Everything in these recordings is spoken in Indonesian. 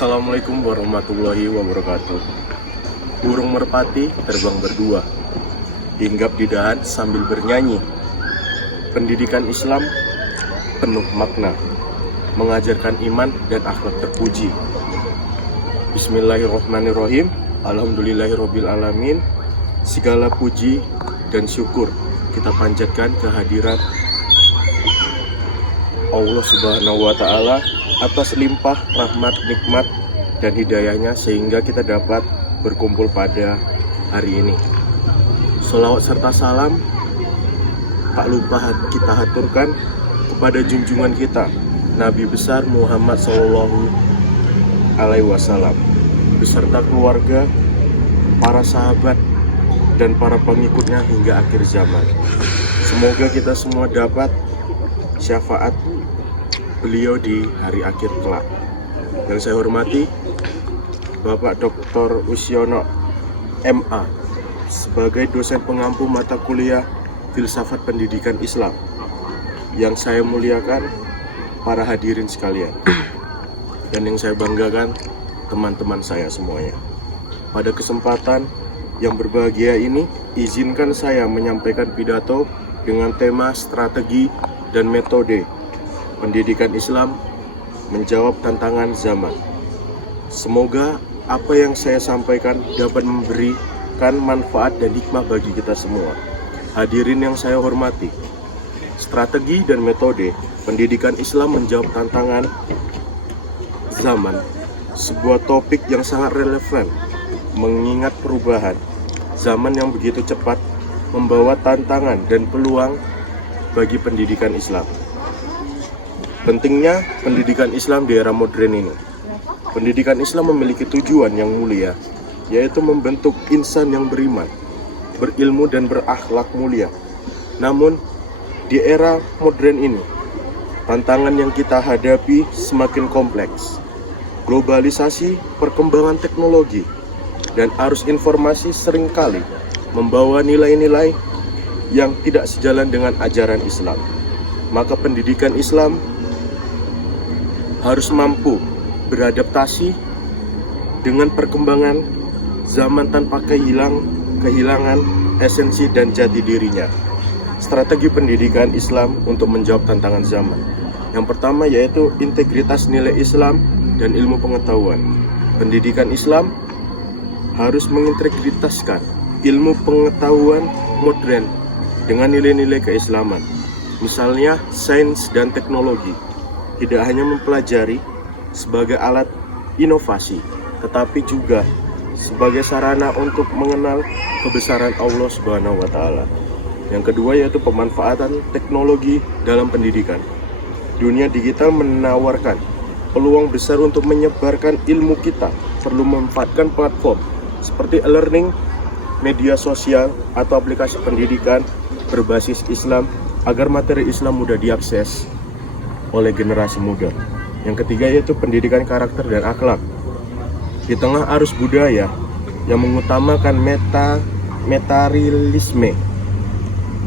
Assalamualaikum warahmatullahi wabarakatuh. Burung merpati terbang berdua, hinggap di dahan sambil bernyanyi. Pendidikan Islam penuh makna, mengajarkan iman dan akhlak terpuji. Bismillahirrahmanirrahim. Alhamdulillahirabbil alamin. Segala puji dan syukur kita panjatkan kehadirat Allah Subhanahu wa Ta'ala atas limpah rahmat, nikmat, dan hidayahnya sehingga kita dapat berkumpul pada hari ini. Sholawat serta salam tak lupa kita haturkan kepada junjungan kita, Nabi besar Muhammad Sallallahu Alaihi Wasallam, beserta keluarga, para sahabat, dan para pengikutnya hingga akhir zaman. Semoga kita semua dapat syafaat beliau di hari akhir kelak. Yang saya hormati Bapak Dr. Usyono MA sebagai dosen pengampu mata kuliah Filsafat Pendidikan Islam. Yang saya muliakan para hadirin sekalian, dan yang saya banggakan teman-teman saya semuanya. Pada kesempatan yang berbahagia ini, izinkan saya menyampaikan pidato dengan tema strategi dan metode pendidikan Islam menjawab tantangan zaman. Semoga apa yang saya sampaikan dapat memberikan manfaat dan hikmah bagi kita semua. Hadirin yang saya hormati, strategi dan metode pendidikan Islam menjawab tantangan zaman, sebuah topik yang sangat relevan mengingat perubahan zaman yang begitu cepat membawa tantangan dan peluang bagi pendidikan Islam. Pentingnya pendidikan Islam di era modern ini. Pendidikan Islam memiliki tujuan yang mulia, yaitu membentuk insan yang beriman, berilmu, dan berakhlak mulia. Namun, di era modern ini, tantangan yang kita hadapi semakin kompleks. Globalisasi, perkembangan teknologi, dan arus informasi seringkali membawa nilai-nilai yang tidak sejalan dengan ajaran Islam. Maka pendidikan Islam harus mampu beradaptasi dengan perkembangan zaman tanpa kehilangan esensi dan jati dirinya. Strategi pendidikan Islam untuk menjawab tantangan zaman. Yang pertama yaitu integritas nilai Islam dan ilmu pengetahuan. Pendidikan Islam harus mengintegritaskan ilmu pengetahuan modern dengan nilai-nilai keislaman. Misalnya sains dan teknologi tidak hanya mempelajari sebagai alat inovasi, tetapi juga sebagai sarana untuk mengenal kebesaran Allah Subhanahu wa Ta'ala. Yang kedua yaitu pemanfaatan teknologi dalam pendidikan. Dunia digital menawarkan peluang besar untuk menyebarkan ilmu kita. Perlu memanfaatkan platform seperti e-learning, media sosial, atau aplikasi pendidikan berbasis Islam agar materi Islam mudah diakses oleh generasi muda. Yang ketiga yaitu pendidikan karakter dan akhlak. Di tengah arus budaya yang mengutamakan materialisme,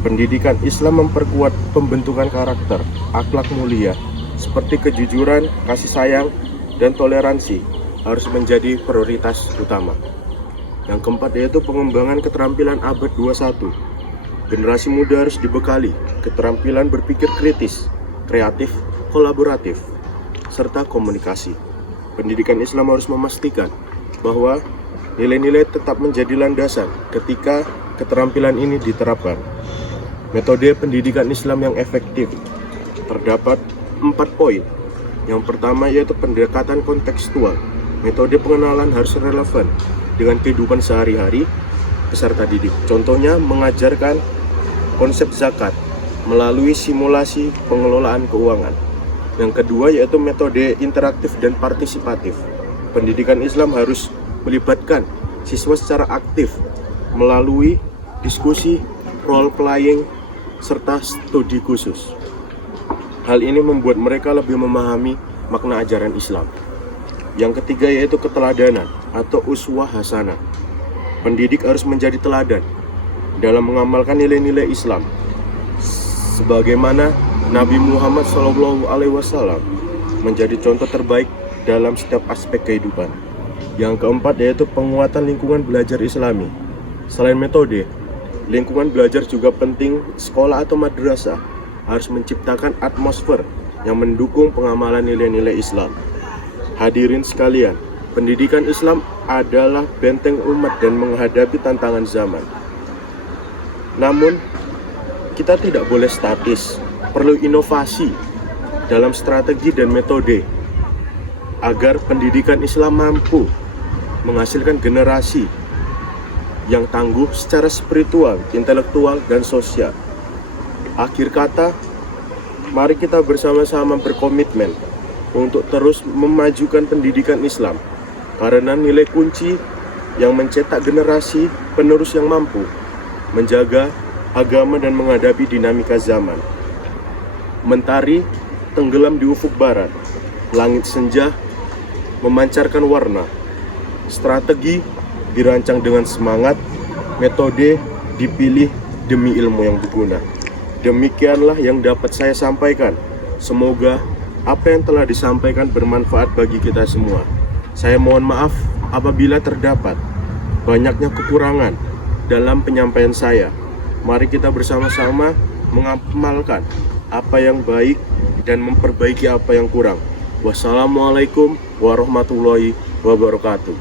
pendidikan Islam memperkuat pembentukan karakter, akhlak mulia seperti kejujuran, kasih sayang, dan toleransi harus menjadi prioritas utama. Yang keempat yaitu pengembangan keterampilan abad 21. Generasi muda harus dibekali keterampilan berpikir kritis, kreatif, kolaboratif, serta komunikasi. Pendidikan Islam harus memastikan bahwa nilai-nilai tetap menjadi landasan ketika keterampilan ini diterapkan. Metode pendidikan Islam yang efektif terdapat 4 poin. Yang pertama yaitu pendekatan kontekstual. Metode pengenalan harus relevan dengan kehidupan sehari-hari peserta didik. Contohnya mengajarkan konsep zakat melalui simulasi pengelolaan keuangan. Yang kedua yaitu metode interaktif dan partisipatif. Pendidikan Islam harus melibatkan siswa secara aktif melalui diskusi, role playing, serta studi khusus. Hal ini membuat mereka lebih memahami makna ajaran Islam. Yang ketiga yaitu keteladanan atau uswah hasanah. Pendidik harus menjadi teladan dalam mengamalkan nilai-nilai Islam, sebagaimana Nabi Muhammad SAW menjadi contoh terbaik dalam setiap aspek kehidupan. Yang keempat yaitu penguatan lingkungan belajar Islami. Selain metode, lingkungan belajar juga penting. Sekolah atau madrasah harus menciptakan atmosfer yang mendukung pengamalan nilai-nilai Islam. Hadirin sekalian, pendidikan Islam adalah benteng umat dan menghadapi tantangan zaman. Namun, kita tidak boleh statis, perlu inovasi dalam strategi dan metode agar pendidikan Islam mampu menghasilkan generasi yang tangguh secara spiritual, intelektual, dan sosial. Akhir kata, mari kita bersama-sama berkomitmen untuk terus memajukan pendidikan Islam, karena nilai kunci yang mencetak generasi penerus yang mampu menjaga agama dan menghadapi dinamika zaman. Mentari tenggelam di ufuk barat, langit senja memancarkan warna. Strategi dirancang dengan semangat, metode dipilih demi ilmu yang berguna. Demikianlah yang dapat saya sampaikan. Semoga apa yang telah disampaikan bermanfaat bagi kita semua. Saya mohon maaf apabila terdapat banyaknya kekurangan dalam penyampaian saya. Mari kita bersama-sama mengamalkan apa yang baik dan memperbaiki apa yang kurang. Wassalamualaikum warahmatullahi wabarakatuh.